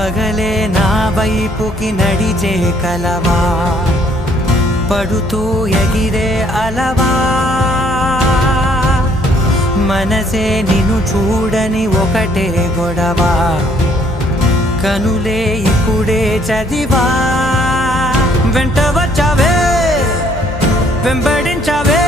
పగలే నా వైపుకి నడిచే కలవా, పడుతూ ఎగిరే అలవా, మనసే నిన్ను చూడని ఒకటే గొడవ, కనులే ఇప్పుడే చదివా. వెంట వచ్చావే, వెంబడించావే,